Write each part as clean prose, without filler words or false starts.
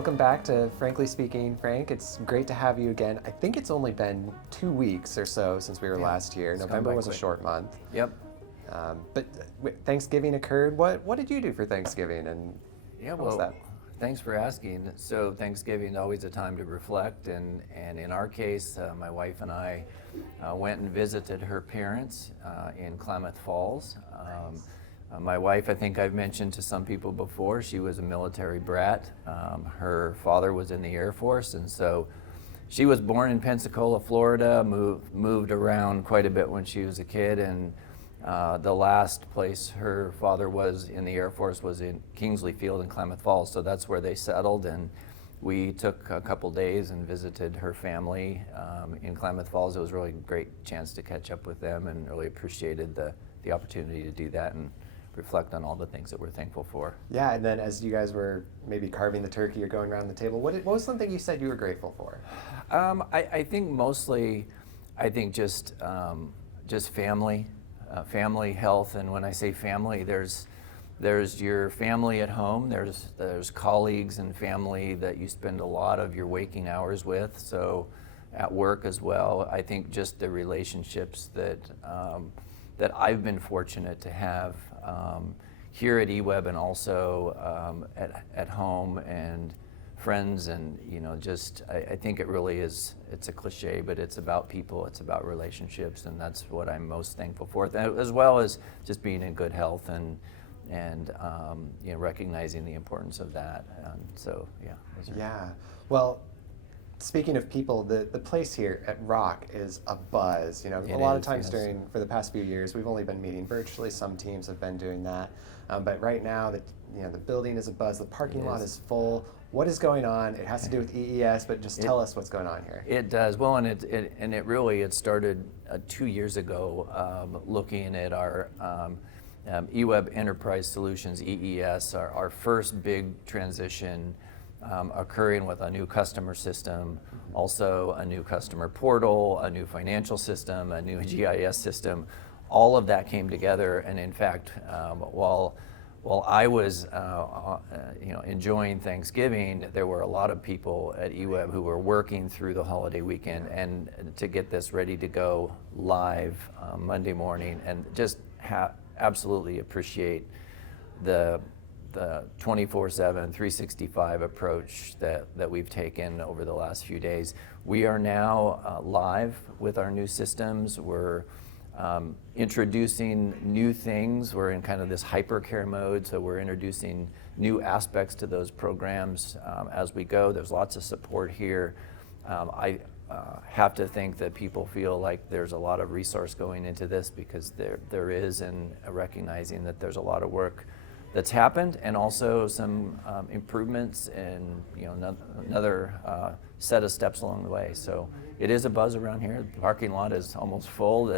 welcome back to Frankly Speaking, Frank. It's great to have you again. I think it's only been 2 weeks or so since we were last here. November was a short month. Yep. But Thanksgiving occurred. What did you do for Thanksgiving, and what was that? Thanks for asking. So Thanksgiving is always a time to reflect, and in our case, my wife and I went and visited her parents in Klamath Falls. My wife, I think I've mentioned to some people before, she was a military brat. Her father was in the Air Force, and so she was born in Pensacola, Florida, moved around quite a bit when she was a kid, and the last place her father was in the Air Force was in Kingsley Field in Klamath Falls, so that's where they settled, and we took a couple days and visited her family in Klamath Falls. It was really a great chance to catch up with them, and really appreciated the opportunity to do that and reflect on all the things that we're thankful for. Yeah, and then as you guys were maybe carving the turkey or going around the table, what was something you said you were grateful for? I think mostly, just family. Family, health, and when I say family, there's your family at home, there's colleagues and family that you spend a lot of your waking hours with, so at work as well. I think just the relationships that I've been fortunate to have here at EWEB, and also at home, and friends, and I think it really is, it's a cliche, but it's about people, it's about relationships, and that's what I'm most thankful for, as well as just being in good health and recognizing the importance of that. And so Well, speaking of people, the place here at Rock is a buzz. A lot of times for the past few years, we've only been meeting virtually. Some teams have been doing that, but right now the building is a buzz. The parking lot is full. What is going on? It has to do with EES, but just tell us what's going on here. It does. Well, and it started 2 years ago, looking at our EWEB Enterprise Solutions, EES, our first big transition, occurring with a new customer system, also a new customer portal, a new financial system, a new GIS system. All of that came together, and in fact, while I was enjoying Thanksgiving, there were a lot of people at EWEB who were working through the holiday weekend and to get this ready to go live Monday morning, and just absolutely appreciate the 24/7, 365 approach that we've taken over the last few days. We are now live with our new systems. We're introducing new things. We're in kind of this hypercare mode, so we're introducing new aspects to those programs as we go. There's lots of support here. I have to think that people feel like there's a lot of resource going into this, because there is, and recognizing that there's a lot of work that's happened, and also some improvements, and another set of steps along the way. So it is a buzz around here. The parking lot is almost full,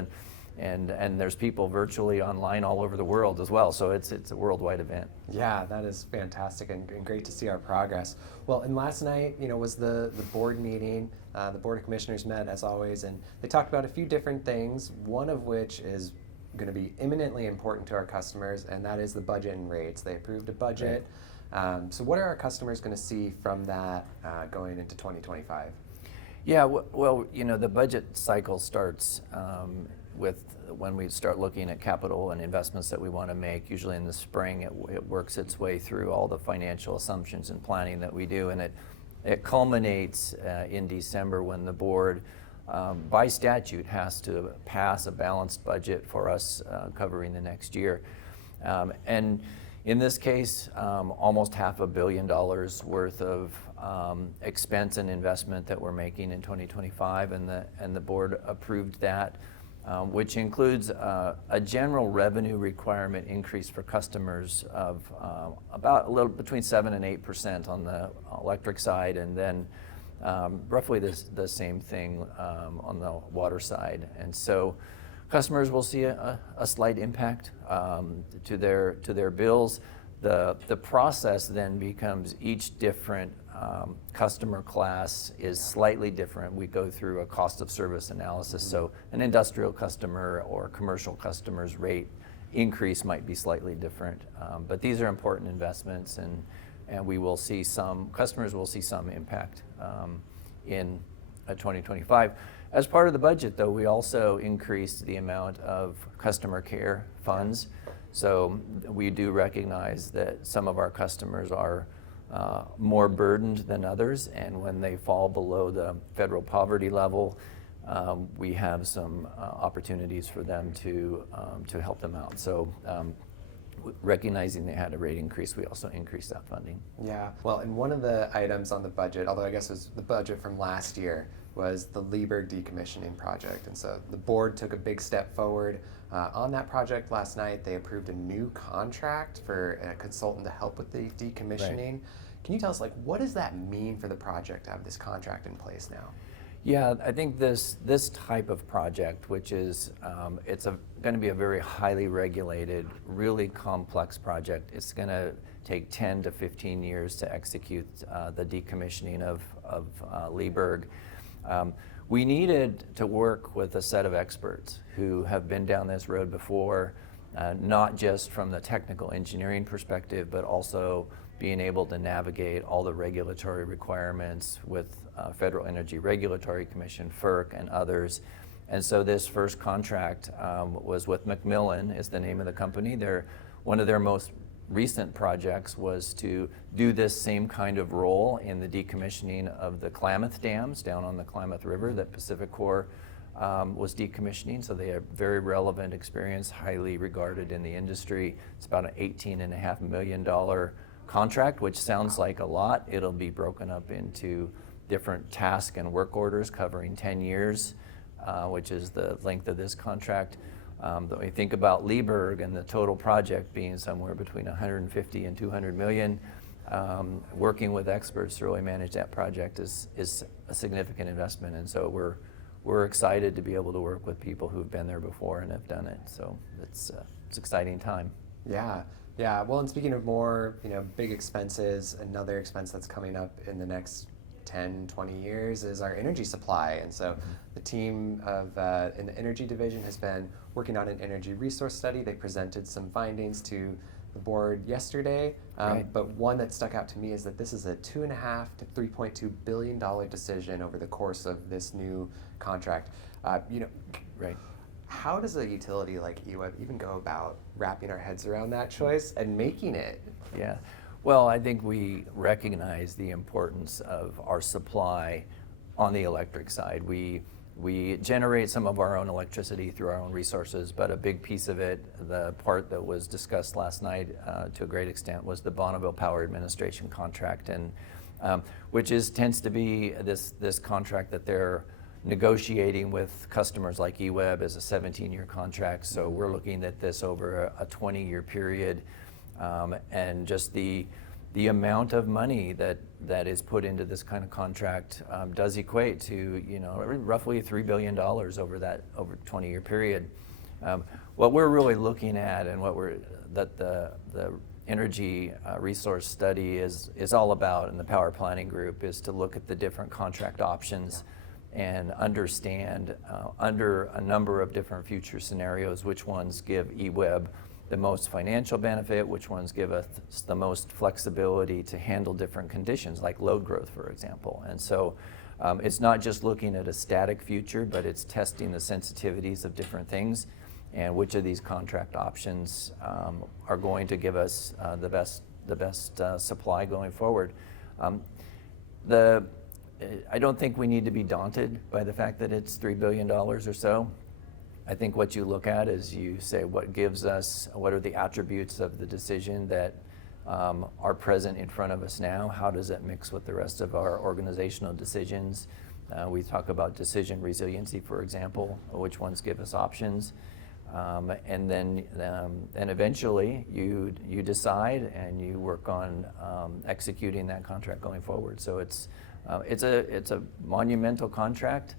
and there's people virtually online all over the world as well. So it's a worldwide event. Yeah, that is fantastic, and great to see our progress. Well, and last night, was the board meeting. The Board of Commissioners met as always, and they talked about a few different things. One of which is going to be imminently important to our customers, and that is the budget and rates. They approved a budget. Right. So what are our customers going to see from that going into 2025? Yeah, well, the budget cycle starts with when we start looking at capital and investments that we want to make. Usually in the spring, it works its way through all the financial assumptions and planning that we do, and it culminates in December, when the board by statute has to pass a balanced budget for us covering the next year. And in this case, almost $500 million worth of expense and investment that we're making in 2025, and the board approved that, which includes a general revenue requirement increase for customers of about a little between 7% and 8% on the electric side, and then roughly the same thing on the water side. And so customers will see a slight impact to their bills. The process then becomes each different customer class is slightly different. We go through a cost of service analysis. So an industrial customer or commercial customer's rate increase might be slightly different. But these are important investments, and and customers will see some impact in 2025. As part of the budget, though, we also increased the amount of customer care funds. So we do recognize that some of our customers are more burdened than others, and when they fall below the federal poverty level, we have some opportunities for them to help them out. So recognizing they had a rate increase, we also increased that funding. Yeah, well, and one of the items on the budget, although I guess it was the budget from last year, was the Leaburg decommissioning project. And so the board took a big step forward on that project last night. They approved a new contract for a consultant to help with the decommissioning. Right. Can you tell us, like, what does that mean for the project to have this contract in place now? Yeah, I think this type of project, which is it's going to be a very highly regulated, really complex project. It's going to take 10 to 15 years to execute the decommissioning of Leaburg. We needed to work with a set of experts who have been down this road before, not just from the technical engineering perspective, but also being able to navigate all the regulatory requirements with Federal Energy Regulatory Commission, FERC, and others. And so this first contract was with Macmillan, is the name of the company. One of their most recent projects was to do this same kind of role in the decommissioning of the Klamath dams down on the Klamath River that Pacific Corp was decommissioning. So they have very relevant experience, highly regarded in the industry. It's about an $18.5 million contract, which sounds like a lot. It'll be broken up into different task and work orders covering 10 years, which is the length of this contract. When we think about Leaburg and the total project being somewhere between 150 and 200 million, working with experts to really manage that project is a significant investment. And so we're excited to be able to work with people who've been there before and have done it. So it's an exciting time. Yeah. Yeah, well, and speaking of more, big expenses, another expense that's coming up in the next 10, 20 years is our energy supply. And so the team in the energy division has been working on an energy resource study. They presented some findings to the board yesterday, Right. But one that stuck out to me is that this is a $2.5 to $3.2 billion decision over the course of this new contract. Right. How does a utility like EWEB even go about wrapping our heads around that choice and making it? Yeah, well, I think we recognize the importance of our supply on the electric side. We generate some of our own electricity through our own resources, but a big piece of it, the part that was discussed last night to a great extent, was the Bonneville Power Administration contract, and which tends to be this contract that they're negotiating with customers like EWEB as a 17-year contract. So we're looking at this over a 20-year period, and just the amount of money that is put into this kind of contract does equate to roughly $3 billion over a 20-year period. What we're really looking at, and that the energy resource study is all about, and the power planning group is to look at the different contract options and understand under a number of different future scenarios which ones give EWEB the most financial benefit, which ones give us the most flexibility to handle different conditions like load growth, for example. And so it's not just looking at a static future, but it's testing the sensitivities of different things and which of these contract options are going to give us the best supply going forward. I don't think we need to be daunted by the fact that it's $3 billion or so. I think what you look at is you say, what are the attributes of the decision that are present in front of us now? How does that mix with the rest of our organizational decisions? We talk about decision resiliency, for example, which ones give us options. And then eventually you decide and you work on executing that contract going forward. So it's a monumental contract.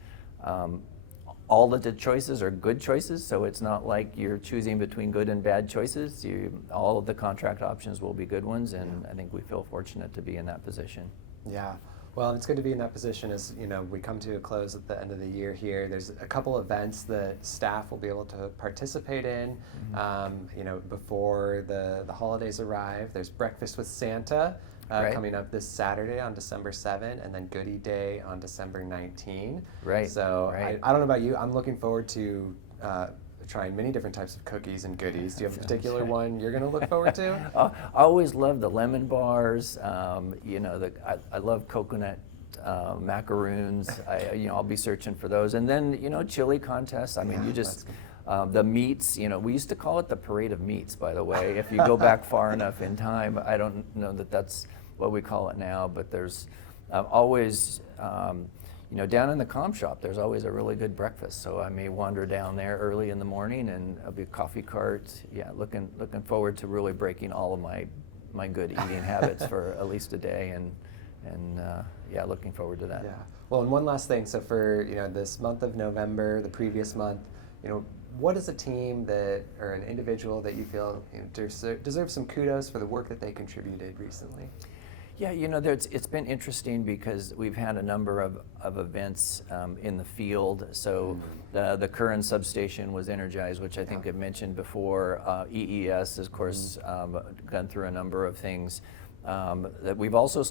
All of the choices are good choices, so it's not like you're choosing between good and bad choices. All of the contract options will be good ones, and I think we feel fortunate to be in that position. Yeah. Well, it's good to be in that position as we come to a close at the end of the year here. There's a couple events that staff will be able to participate in before the holidays arrive. There's Breakfast with Santa Right. coming up this Saturday on December 7, and then Goodie Day on December 19. Right. So Right. I don't know about you, I'm looking forward to trying many different types of cookies and goodies. Do you have a particular one you're going to look forward to? I always love the lemon bars. You know, I love coconut macaroons. I'll be searching for those. And then, chili contests. I mean, Yeah, you just, that's the meats, we used to call it the parade of meats, by the way. If you go back far enough in time, I don't know that that's what we call it now, but there's always, down in the comm shop, there's always a really good breakfast. So I may wander down there early in the morning, and there'll be a coffee cart. Yeah, looking forward to really breaking all of my good eating habits for at least a day, and looking forward to that. Yeah. Well, and one last thing. So for this month of November, the previous month, what is a team or an individual that you feel deserves some kudos for the work that they contributed recently? Yeah, it's been interesting because we've had a number of events in the field. So the current substation was energized, which I think I've mentioned before. EES, of course, gone through a number of things. That we've also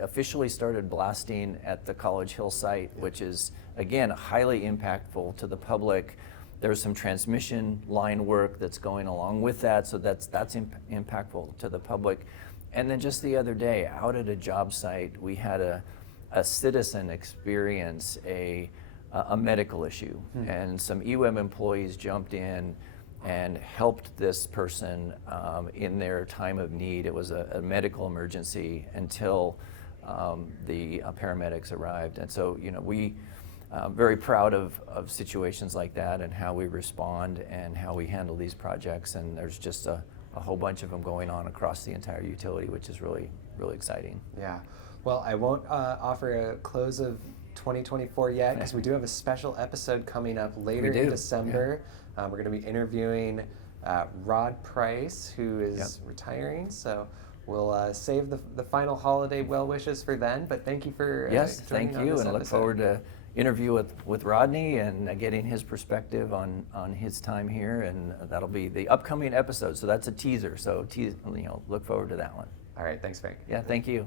officially started blasting at the College Hill site, which is, again, highly impactful to the public. There's some transmission line work that's going along with that, so that's impactful to the public. And then just the other day, out at a job site, we had a citizen experience a medical issue, and some EWEB employees jumped in and helped this person in their time of need. It was a medical emergency until the paramedics arrived. And so, we very proud of situations like that and how we respond and how we handle these projects. And there's just a whole bunch of them going on across the entire utility, which is really, really exciting. Yeah. Well, I won't offer a close of 2024 yet, because we do have a special episode coming up later in December. Yeah. We're going to be interviewing Rod Price, who is retiring. So we'll save the final holiday well wishes for then. But thank you for thank you, and I look forward to interview with Rodney and getting his perspective on his time here, and that'll be the upcoming episode. So that's a teaser. So look forward to that one. All right, thanks, Frank. Yeah, thank you.